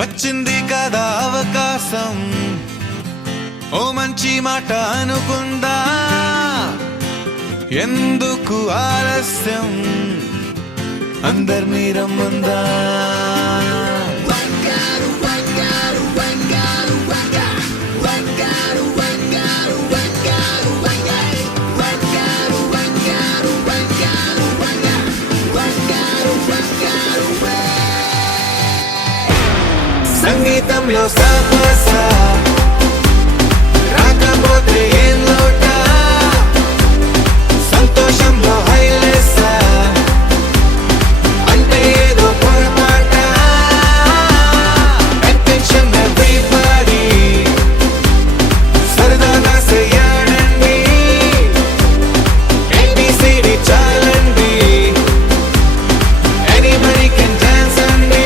వచ్చింది కదా అవకాశం, ఓ మంచి మాట అనుకుందా, ఎందుకు ఆలస్యం, అందర్నీ రమ్మందా. సంగీతంలో సాపస రాకపోతే ఏం లోట, సంతోషంలో హైలెస్స అంటే ఏదో పొరపాట. అటెన్షన్ ఎవ్రీబడీ సరదాగా చెయ్యాడండి, ABCD చాలండి, ఎనీబడీ కెన్ డాన్స్ అండి.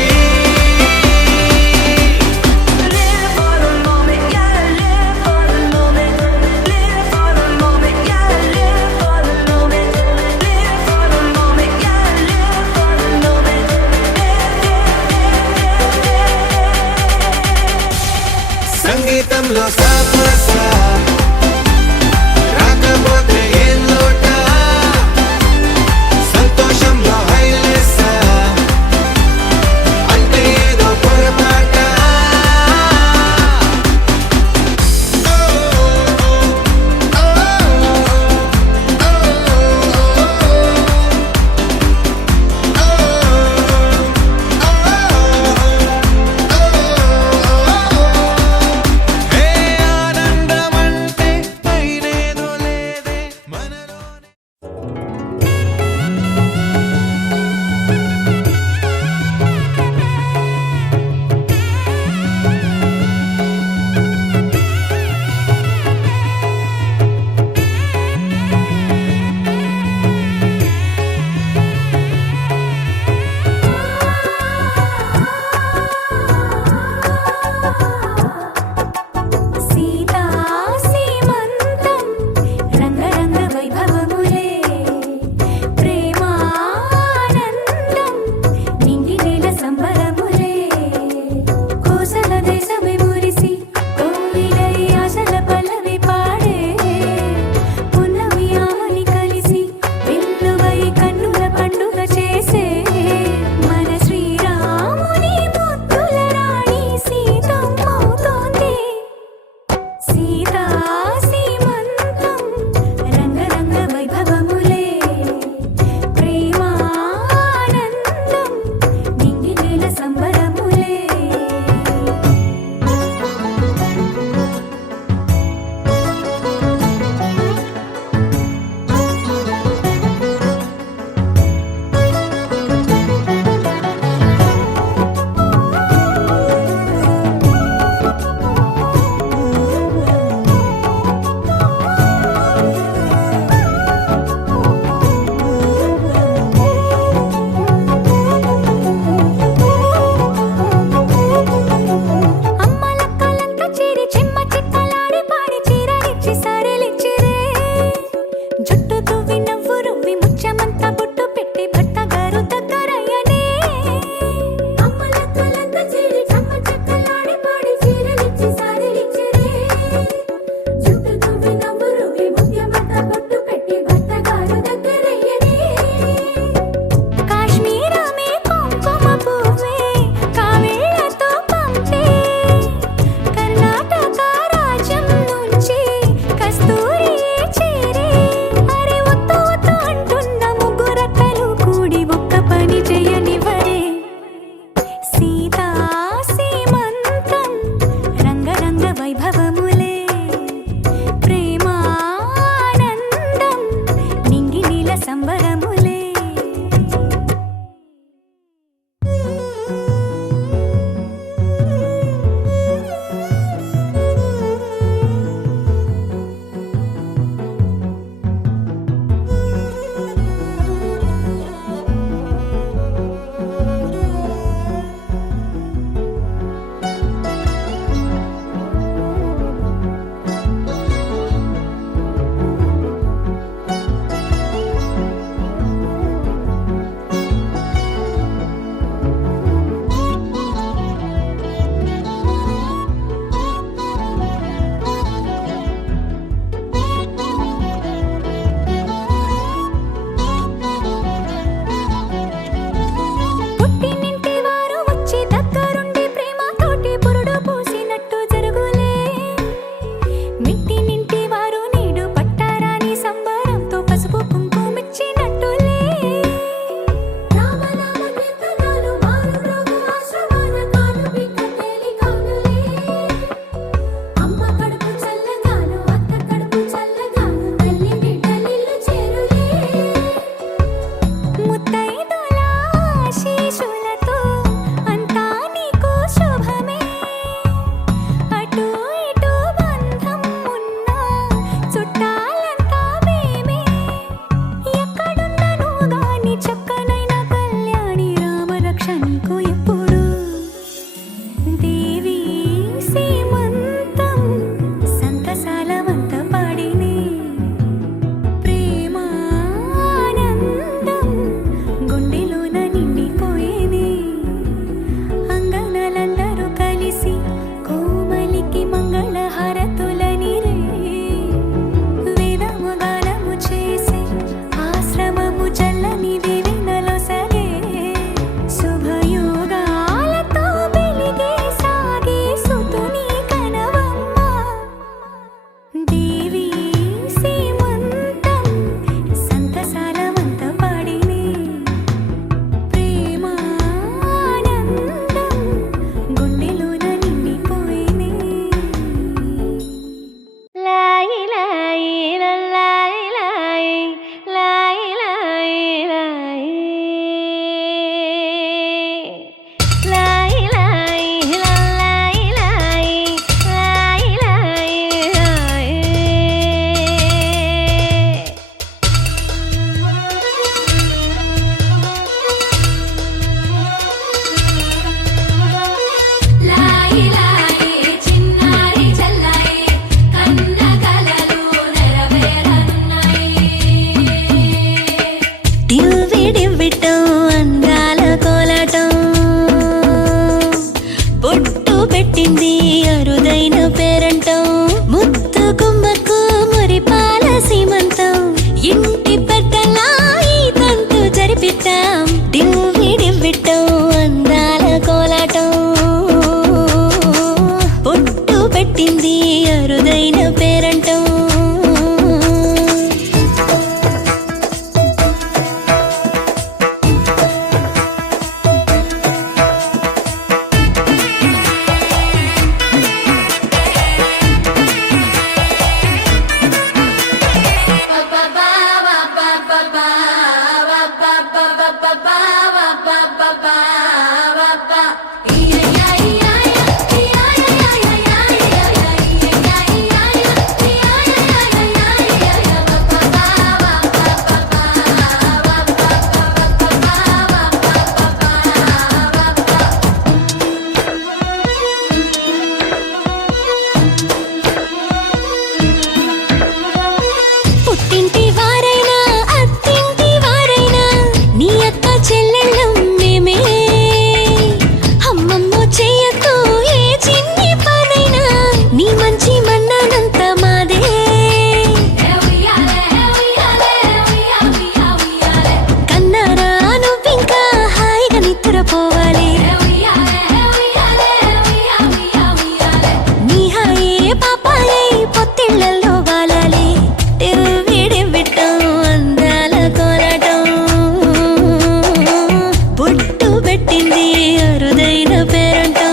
పెట్టింది అరుదైన పేరంటం.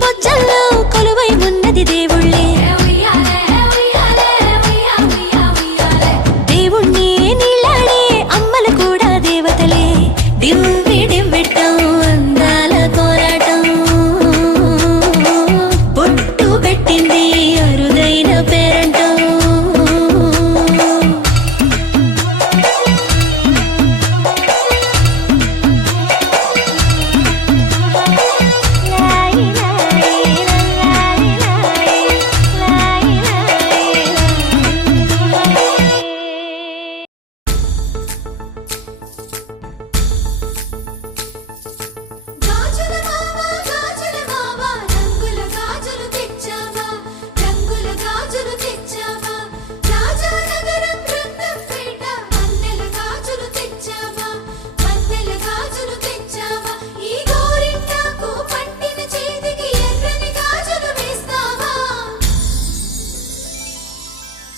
బొజ్జల్లో కొలువై ఉన్నది దేవుళ్ళే, దేవుణ్ణి నీళ్ళాడే అమ్మలు కూడా దేవతలే. డివ్వి డివ్విట్టం అందాల కోరాటం, పొట్టు పెట్టింది అరుదైన పేరంటం.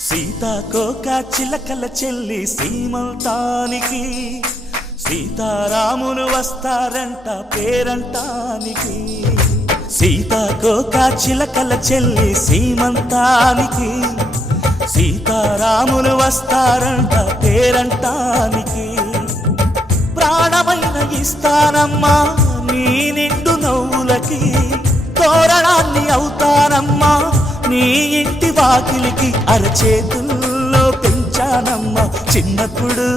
సీతాకోక చిలకల చెల్లి సీమంతానికి, సీతారాములు వస్తారంట పేరంటానికి. సీతాకోక చిలకల చెల్లి సీమంతానికి, సీతారాములు వస్తారంట పేరంటానికి. ప్రాణమైన ఇస్తానమ్మా నీ నిండు నవ్వులకి, తోరణాన్ని అవుతానమ్మా నీ ఇంటి వాకిలికి. అరచేతుల్లో పెంచానమ్మా చిన్నప్పుడు,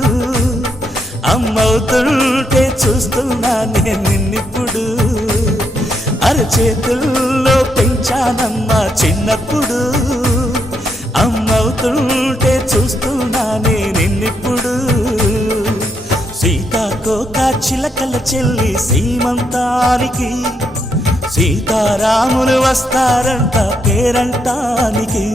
అమ్మవుతుంటే చూస్తున్నా నేను నిన్నిప్పుడు. అరచేతుల్లో పెంచానమ్మా చిన్నప్పుడు, అమ్మవుతుంటే చూస్తున్నా నేను నిన్నిప్పుడు. సీతాకోక చిలకల చెల్లి సీమంతానికి, సీతారాములు వస్తారంట పేరంటానికి.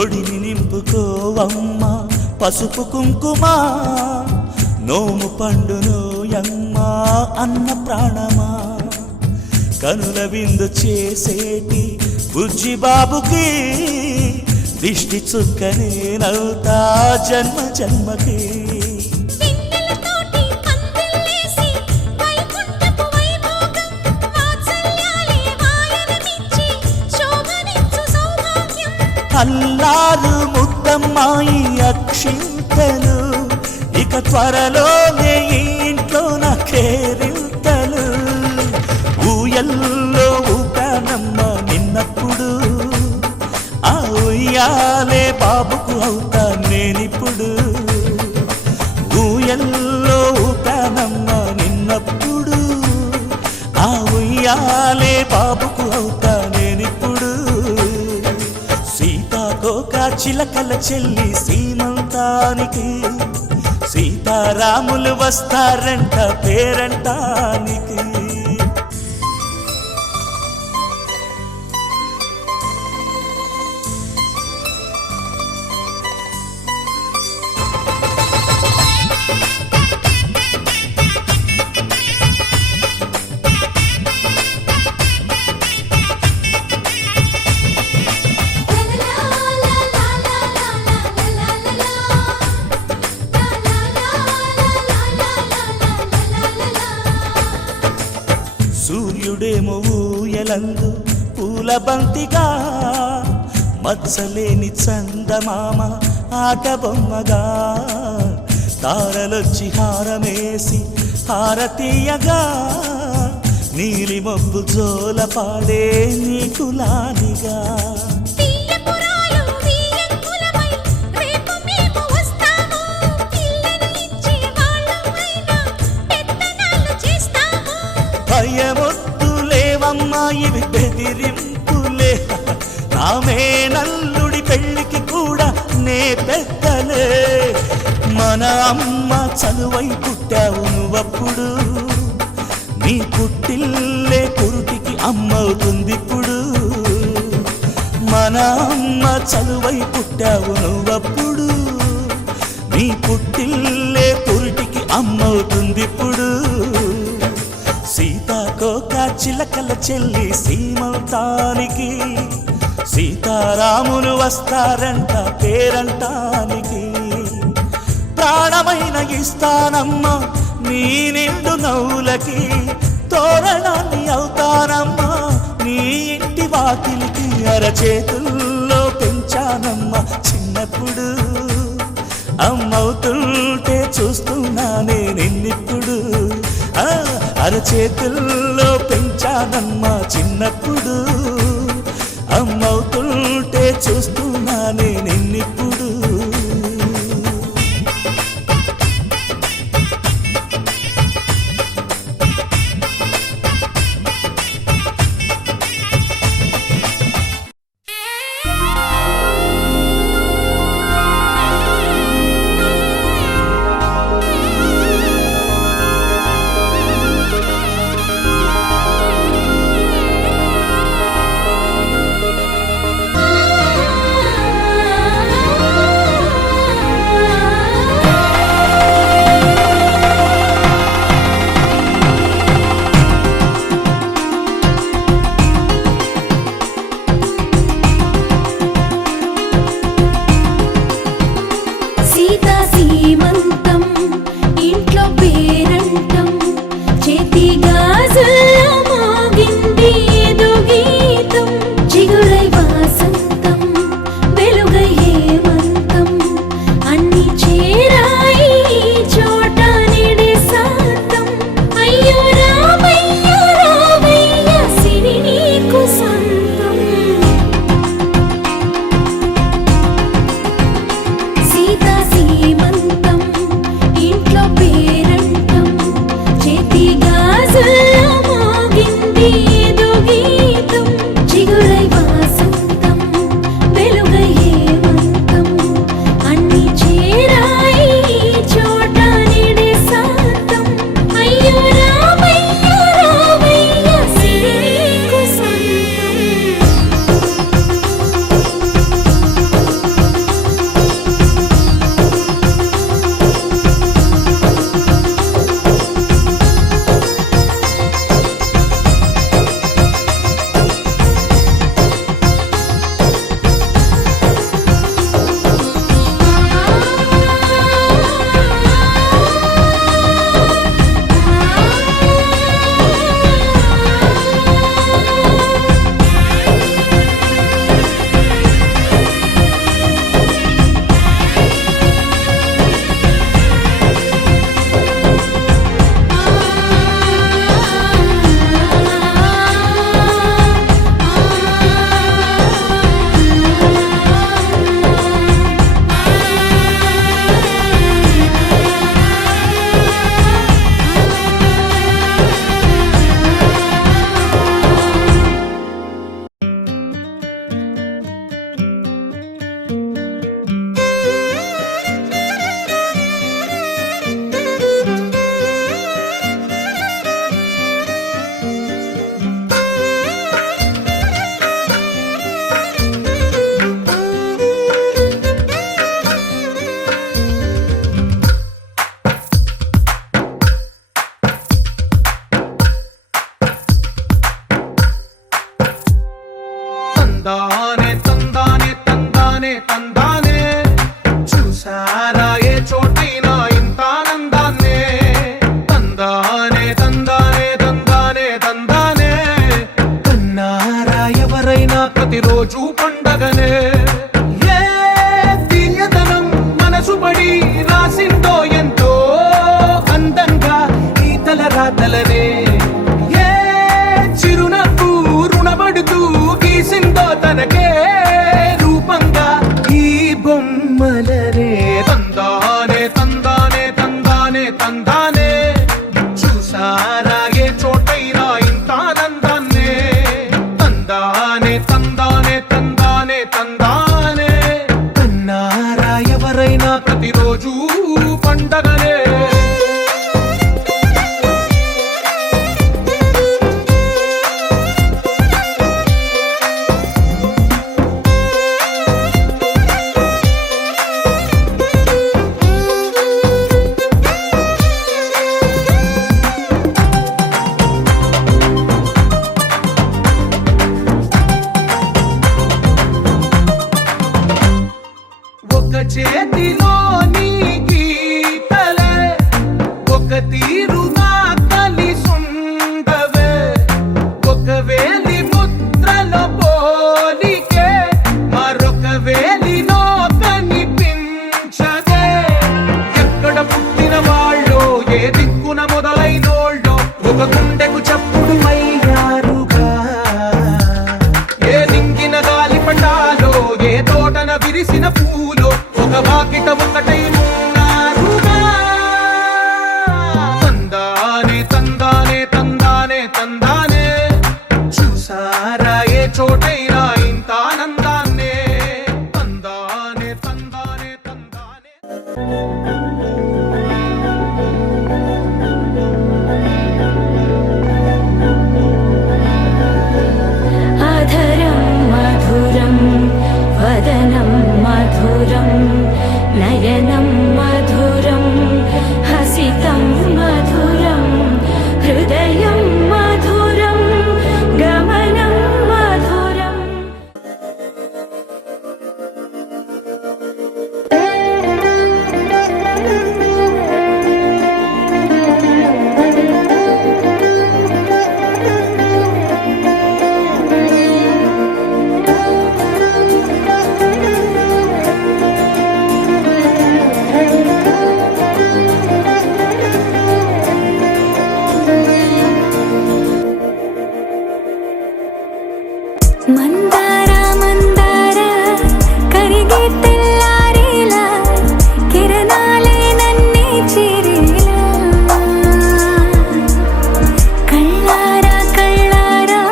ఒడిని నింపుకోవమ్మ పసుపు కుంకుమ, నోము పండునోయమ్మ అన్న ప్రాణమా. కనుల విందు చేసేటి బుజ్జి బాబుకి, దిష్టి చుక్కనేనవుతా జన్మ జన్మకి. అల్లారు ముద్దమ్మాయి అక్షింతలు, ఇక త్వరలోనే ఇంట్లో నా కేరింతలు. ఊయల్లో ఊపానమ్మ నిన్నప్పుడు, ఆ ఉయ్యాలే బాబుకు అవుతా నేనిప్పుడు. ఊయల్లో ఊపానమ్మ నిన్నప్పుడు, ఆ ఉయ్యాలే బాబుకు అవుతా నేనిప్పుడు. సీతాకోక చిలకల చెల్లి సీమంతానికి, సీతారాములు వస్తారంట పేరంటానికి. రంగు పూల బంతిగా మచ్చలేని చందమామ ఆట బొమ్మగా తారలొచ్చి హారమేసి హారతీయగా నీలి మబ్బు జోల పాడే నీకులానిగా తీయపురాలు వీయంకులమై రేపు మేము వస్తాము పిల్లను ఇచ్చే వాళ్ళమైనా పెత్తనాలు చేస్తాము భయమొద్దులేవమ్మా ఇవి బెదిరింపులే నామే నల్లుడి పెళ్ళికి కూడా నే పెద్దలే మన అమ్మ చనువై పుట్టావు నువ్వప్పుడు నీ పుట్టిల్లే పురుటికి అమ్మవుతుందిప్పుడు మన అమ్మ చనువై పుట్టావు నువ్వప్పుడు నీ పుట్టిల్లే పురుటికి అమ్మవుతుందిప్పుడు సీతాకోక చిలకల చెల్లి సీమంతానికి సీతారాములు వస్తారంట పేరంటానికి ప్రాణమైన ఇస్తానమ్మా నీ నిండు నవ్వులకి తోరణాన్ని అవుతానమ్మా నీ ఇంటి వాకిలికి అరచేతుల్లో పెంచానమ్మా చిన్నప్పుడు అమ్మవుతుంటే చూస్తున్నానే నిన్నిప్పుడు అరచేతుల్లో పెంచానమ్మా చిన్నప్పుడు అమ్మవుతుంటే చూస్తున్నానే నిన్నిప్పుడు ఎవరైనా ప్రతిరోజు పండగనే చేతిలో నీ గీతలే ఒక తీరుగా కలిసుండవే ఒక వేలి ముద్రలో పోలికే మరొక వేలిలో కనిపించదే ఎక్కడ పుట్టిన వాళ్ళో ఏ దిక్కున మొదలైనోళ్ళో ఒక గుండెకు చప్పుడు అయ్యారుగా ఏ దింగిన గాలి పటాలో ఏ తోటన విరిసిన పూలో ఒక వాకిట ఒకటై ఉన్నారుగా తందానే తందానే తందానే తందానే చూసారా ఏ చోటైనా ఇంత ఆనందాన్నే తందానే తందానే తందానే అధరం మధురం వదనం మధురం నయనం మధురం హసితం మధురం హృదయం మధురం గమనం మధురం మందార మందార కరిగే తెల్లారేలా కిరణాలే నన్నే చేరేలా కళ్ళారా కళ్ళారా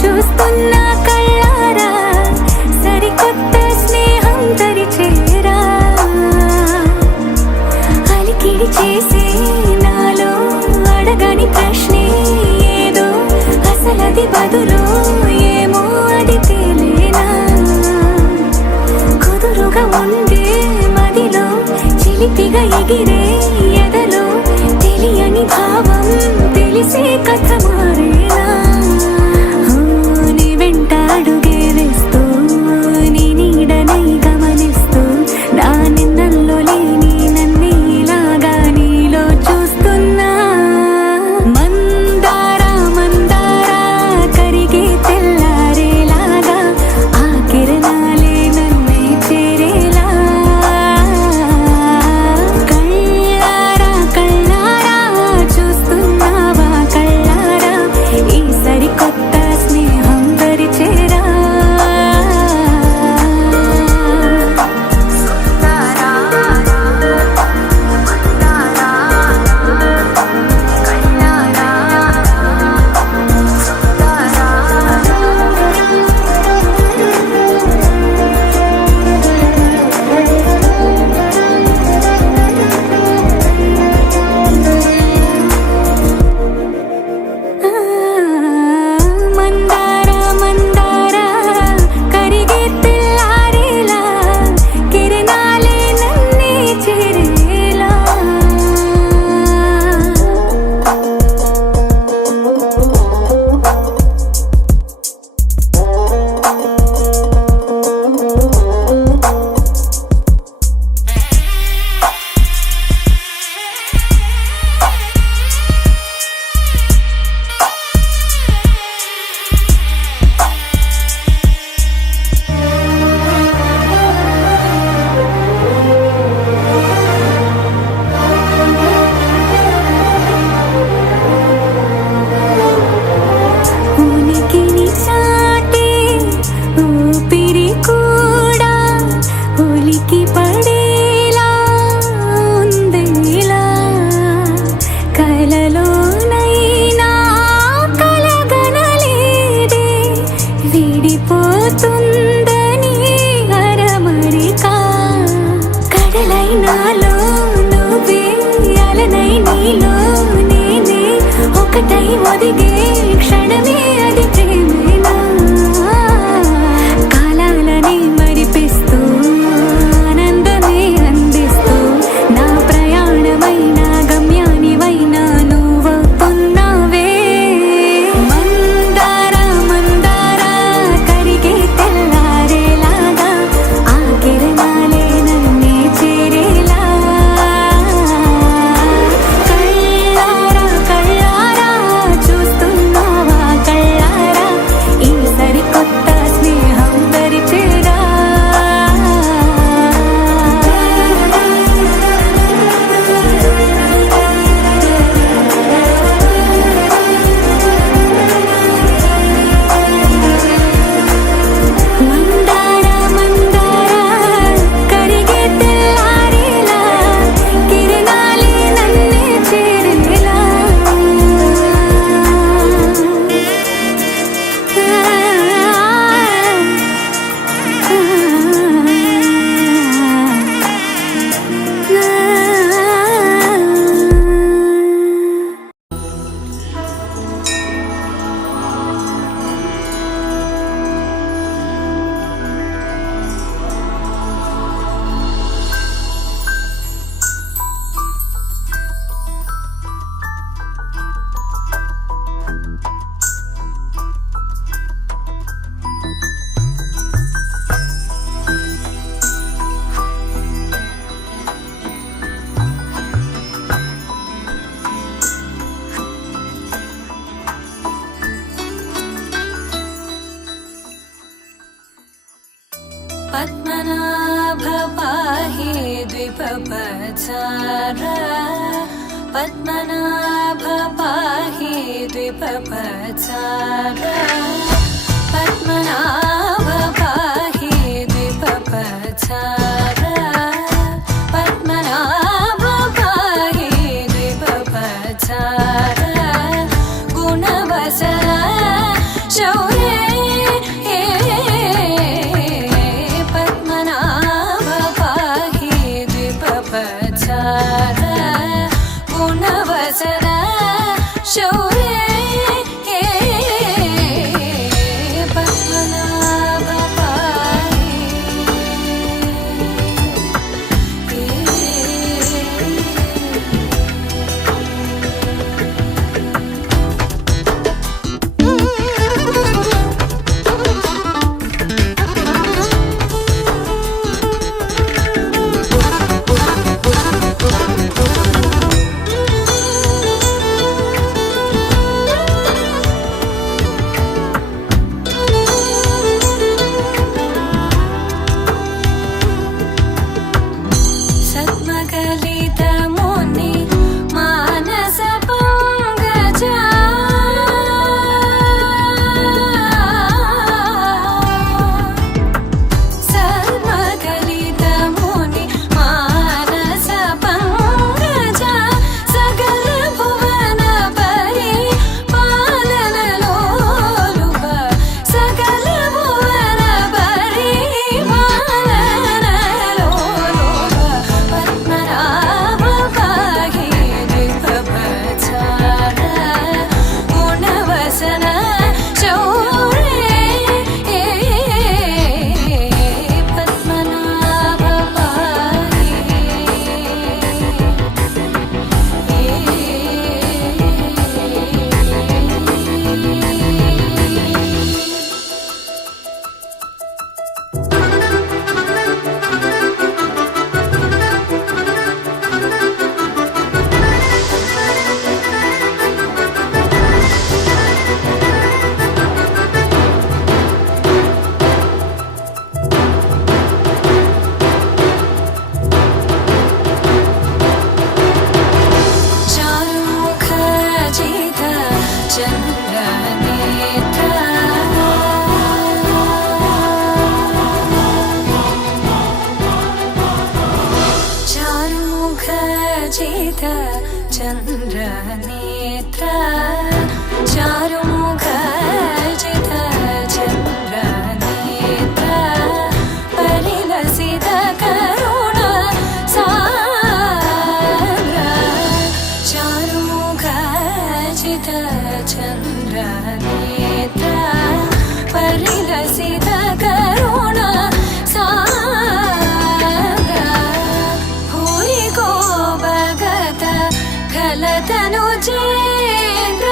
చూస్తున్నా కళ్ళారా సరికొత్త స్నేహం తరిచేరా అలికిడి చేసే నాలో అడగని ప్రశ్నే ఏదో అసలది బదులు ఏమో అది తేలేనా కుదురుగా ఉండే మదిలో చిలిపిగా ఎగిరే ఎదలో తెలియని భావం తెలిసే కథ మారేనా నీ వెంట అడుగే వేస్తూ నీ నీడనై గమనిస్తూ నా నిన్నల్లో లేని నన్నే ఇలాగా నీలో చూస్తున్నా మందార మందార కరిగే తెల్లారేలాగా ఆ కిరణాలే నన్నే చేరేలా కళ్ళారా కళ్ళారా చూస్తున్నావా కళ్ళారా ఈ సరికొత్త స్నేహం దరిచేరా మందార మందార కరిగే తెల్లారేలా కిరణాలే నన్నే చేరేలా ఉనికిని చాటే ఊపిరి కూడా ఉలికి పడేలా ఉందేలా కలలోనైనా కలగనలేదే విడిపోతుందని అరమరికా జతై ఒదిగే క్షణమే అది ప్రేమేనా కాలాలని మరిపిస్తూ ఆనందమే అందిస్తూ నా ప్రయాణమైన గమ్యానివైనా నువ్వవుతున్నావే మందార మందార కరిగే తెల్లారేలాగా ఆ కిరణాలే నన్నే చేరేలా కళ్ళారా కళ్ళారా చూస్తున్నావా కళ్ళారా ఈ సరికొత్త స్నేహం దరిచేరా మందార మందార కరిగే తెల్లారేలా కిరణాలే నన్నే చేరేలా పద్మనాభ పాహి ద్విపపచార పద్మనాభ పాహి ద్విపపచార పద్మనాభ పాహి ద్విపపచార పద్మనాభ పాహి ద్విపపచార గుణవసర శౌర్య పద్మనాభ పాహి ద్విపపచార గుణవసర శౌర్య పద్మనాభ పాహి సద్మగలిత ముని మానస పంగజ సద్మగలిత ముని మానస పంగజ సకల భువన పరి పాలనలోలుప సకల భువన పరి పాలనలోలుప పద్మనాభ పాహి ద్విపపచార గుణవసన శౌర్య పద్మనాభ పాహి చారుముఖ జిత చంద్ర నేత్ర చారుముఖ జిత చంద్ర నేత్ర చారుముఖ జిత చంద్ర నేత్ర పరిలసిత కరుణ సాంద్ర చారుముఖ జిత కలతను చేంద్ర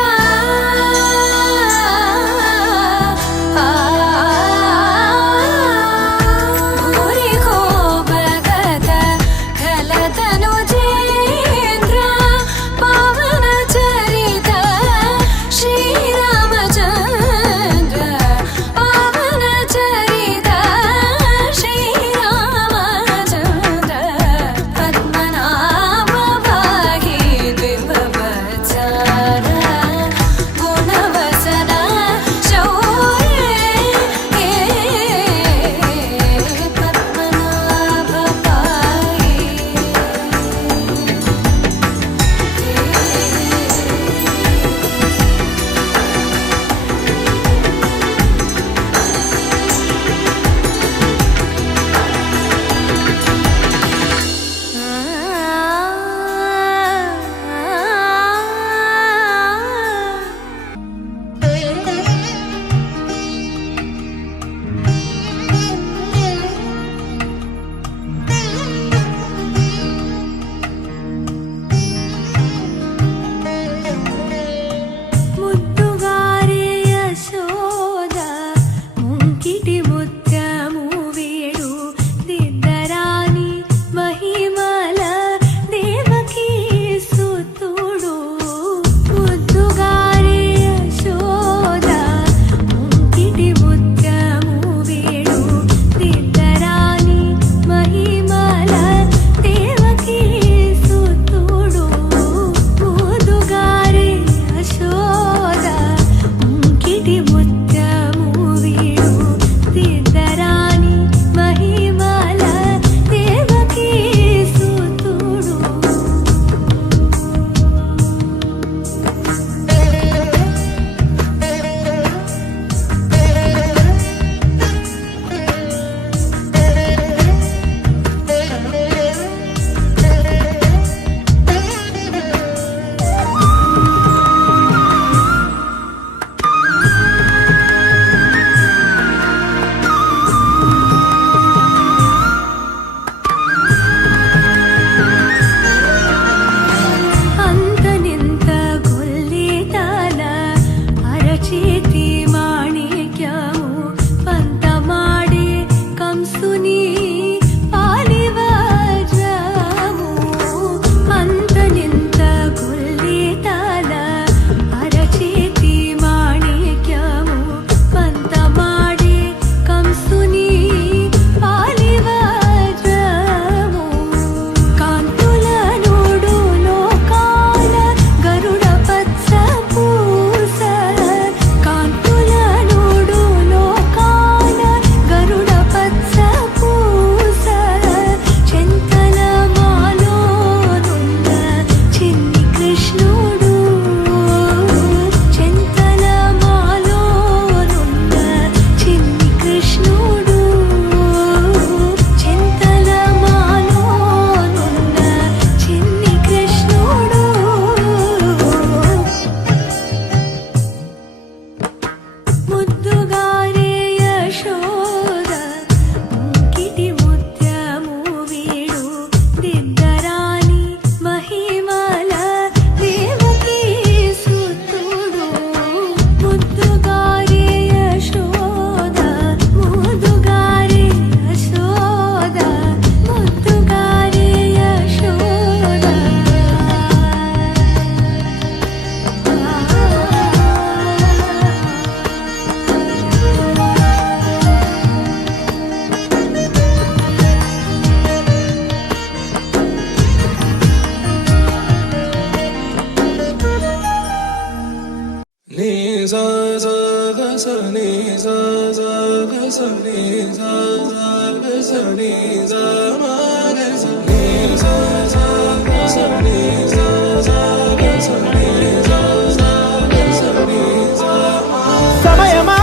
సమయమా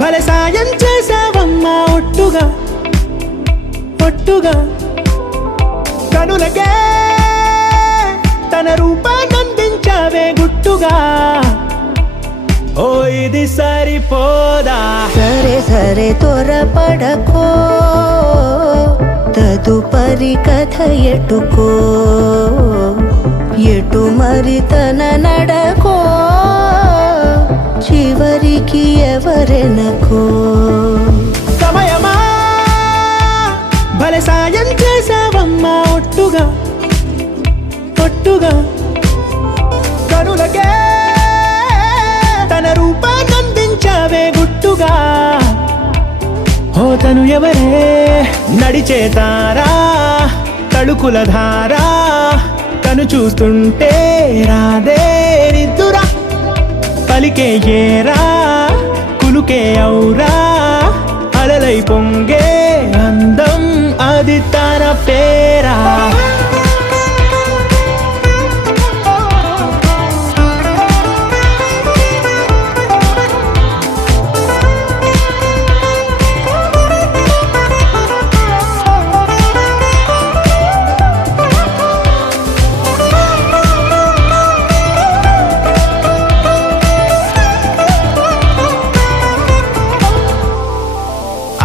భలే సాయం చేసావమ్మా ఒట్టుగా ఒట్టుగా కనులకే తన రూపాన్నందించావే గుట్టుగా ఓ ఇది సరిపోదా సరే సరే త్వరపడకో తదుపరి కథ ఎటుకో ఎటు మరి తన నడకో చివరికి ఎవరెనకో సమయమా భలే సాయం చేసావమ్మా ఒట్టుగా ఒట్టుగా కనులకే తన రూపాన్నందించావే గుట్టుగా ఓ తను ఎవరే నడిచే తారా తళుకుల ధారా తను చూస్తుంటే రాదే నిద్దురా పలికే ఏరా కులుకే ఔరా అలలై పొంగే అందం అది తన పేరా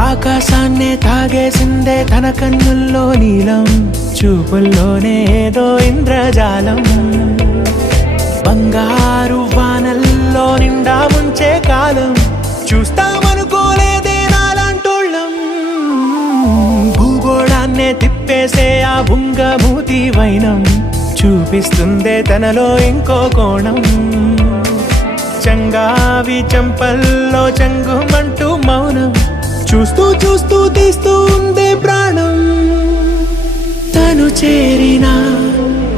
ఆకాశాన్నే తాగేసిందే తన కన్నుల్లో నీలం చూపుల్లోనే ఏదో ఇంద్రజాలం బంగారు వానల్లో నిండా ముంచే కాలం చూస్తామనుకోలేదే నాలాంటోళ్ళం భూగోళాన్నే తిప్పేసే ఆ బుంగమూతి వైనం చూపిస్తుందే తనలో ఇంకో కోణం చంగావి చంపల్లో చంగుమంటూ మౌనం చూస్తూ చూస్తూ తీస్తూ ఉందే ప్రాణం తను చేరిన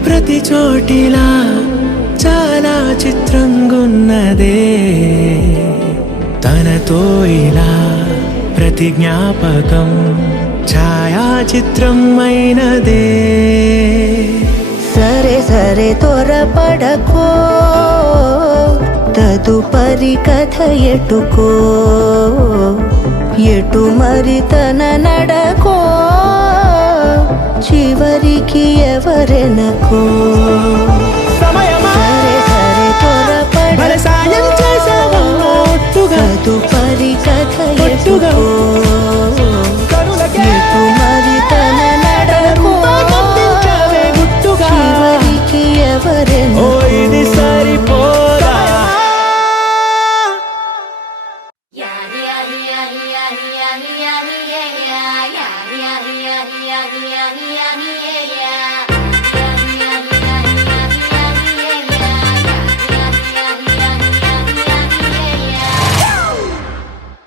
ప్రతి చోటిలా చాలా చిత్రంగున్నదే తనతో ఇలా ప్రతి జ్ఞాపకం ఛాయాచిత్రం అయినదే సరే సరే త్వరపడకో తదుపరి కథ ఎటుకో ఎటు మరి తన నడకో చివరికి ఎవరెనకో సమయమా సరే సరే భలే సాయం త్వరపడకో చేసావమ్మా ఒట్టుగా తదుపరి కథ ఒట్టుగా ఎటుకో కనులకే ఎటు మరి తన నడకో రూపాన్నందించావే గుట్టుగా చివరికి ఓ ఎవరెనకో ఇది సరిపోదా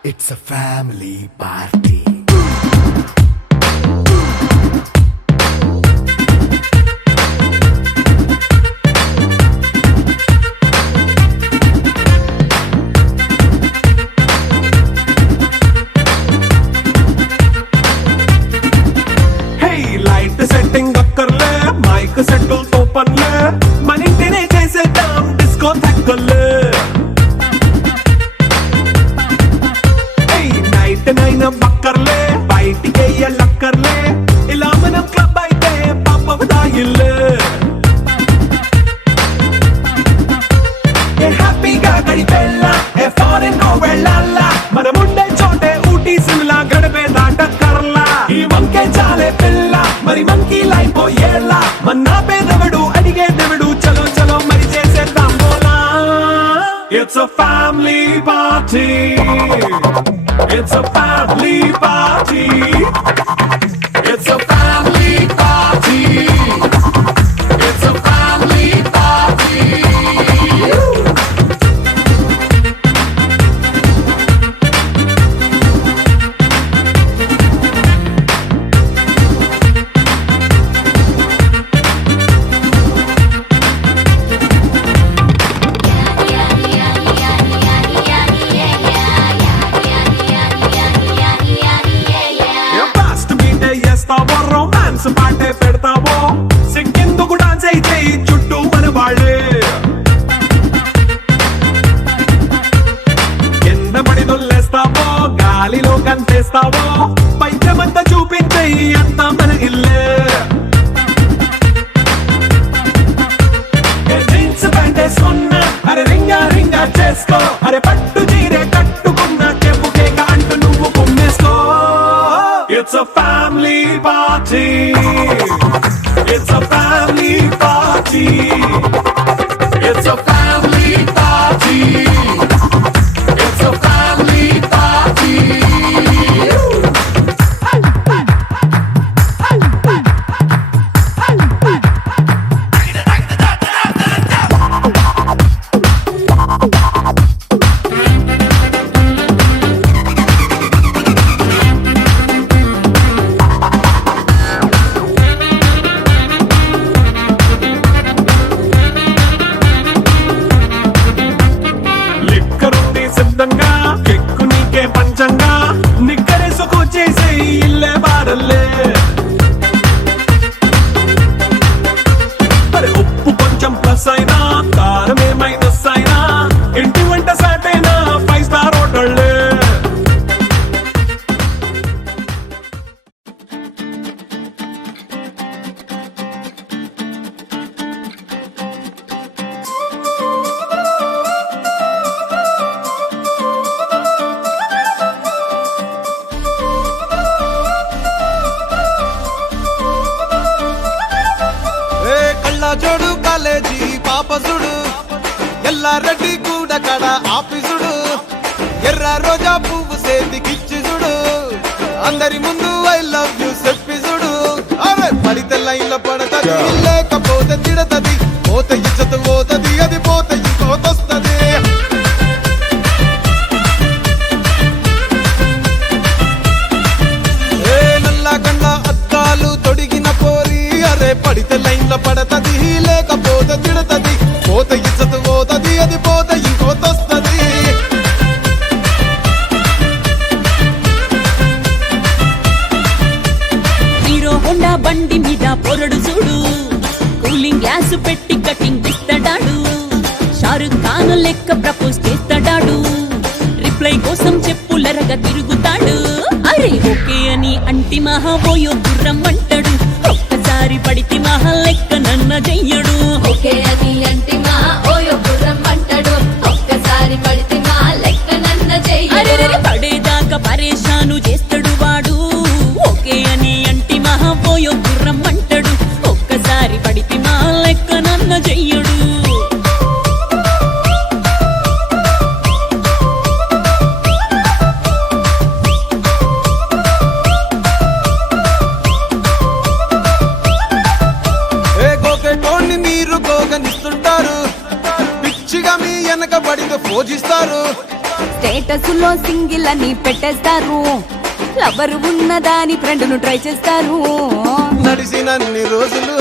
It's a family party. హే లైట్ సెట్టింగ్ అక్కర్లే మైక్ సెట్టుల్ తో పనిలే మన ఇంటినే చేసేద్దాం డిస్కో థక్కర్లే నైట్ నైన్ బక్కర్లే బయటికి లక్కర్లే ఇలా మనం క్లబ్ అయితే పాప దాయిల్లే హ్యాపీగా గడిపెళ్ళ ఏ ఫారెన్ నో వెళ్ళాల మనం ఉండే చోటే ఊటీ సిమ్లా గడిపే దాటక్కర్లా ఈ వంకే చాలే పిల్ల మరి మంకీ లైఫ్ ఏళ్ళ మన్నా పేదవడు అడిగే దేవుడు చలో చలో మరి చేసేద్దాం బోలా it's a family party It's a family party. It's a family party. It's a family party. Romance పాటే పెడతావో సిగ్గెందుకు డాన్స్ అయితే చుట్టూ మన వాళ్ళే కింద పడి దొల్లేస్తావో గాలిలో కంతేస్తావో పైద్యమంతా చూపించే అంతా మన ఇల్లే జీన్స్ ప్యాంట్ వేసుకున్నా అరే రింగా రింగా చేసుకో అరే పట్టు చీరే కట్టుకున్నా చెప్పుకే అంటూ నువ్వు కుమ్మేసుకో It's a family party. It's a family party. జోడు కాలేజీ పాపసుడు ఎల్లారెడ్డి కూడా కడ ఆఫీసుడు ఎర్ర రోజా పువ్వు సేతికిచ్చి చూడు అందరి ముందు ఐ లవ్ యూ చెప్పి చూడు అరే పడితే లైన్లో పడతది లేకపోతే తిడతది పోత ఇచ్చత పోతది అది పోత ఇంకోతొస్తది ఏ నల్ల గండ్ల అద్దాలు తొడిగిన పోరి అరే పడితే లైన్లో పడతది లేకపోతే తిడతది పోత ఇచ్చత పోతది అది పోత ఇంకోతొస్తది హీరో హోండా బండి మీద పొరడు చూడు కూలింగ్ గ్యాస్ పెట్టి కటింగ్ ఇస్తాడాడు షారుఖ్ ఖాన్ లెక్క ప్రపోజ్ చేస్తాడాడు రిప్లై కోసం చెప్పులరగా తిరుగుతాడు అరే ఓకే అని అంటి మహా పోయో గుర్రం అంటాడు ఒక్కసారి పడితే మహా లెక్క నన్న చెయ్యడు ఓకే అది అంటే మా ఓయో గుర్రం అంటాడు ఒక్కసారి పడితే మా లెక్క నన్న అరే చెయ్యడు పడేదాకా పరేషాను చేస్తాడు వాడు ఓకే అని అంటి మహా పోయో గుర్రం అంటాడు ఒక్కసారి పడితే మా లెక్క నన్న చెయ్యడు ఏ గోకెటోన్ని మీరు గోగనిస్తుంటారు పిచ్చిగా మీ వెనక పడితో పూజిస్తారు స్టేటస్ లో సింగిల్ అని పెట్టేస్తారు లవర్ ఉన్నదాని ఫ్రెండ్ ను ట్రై చేస్తారు నడిచినన్ని రోజులు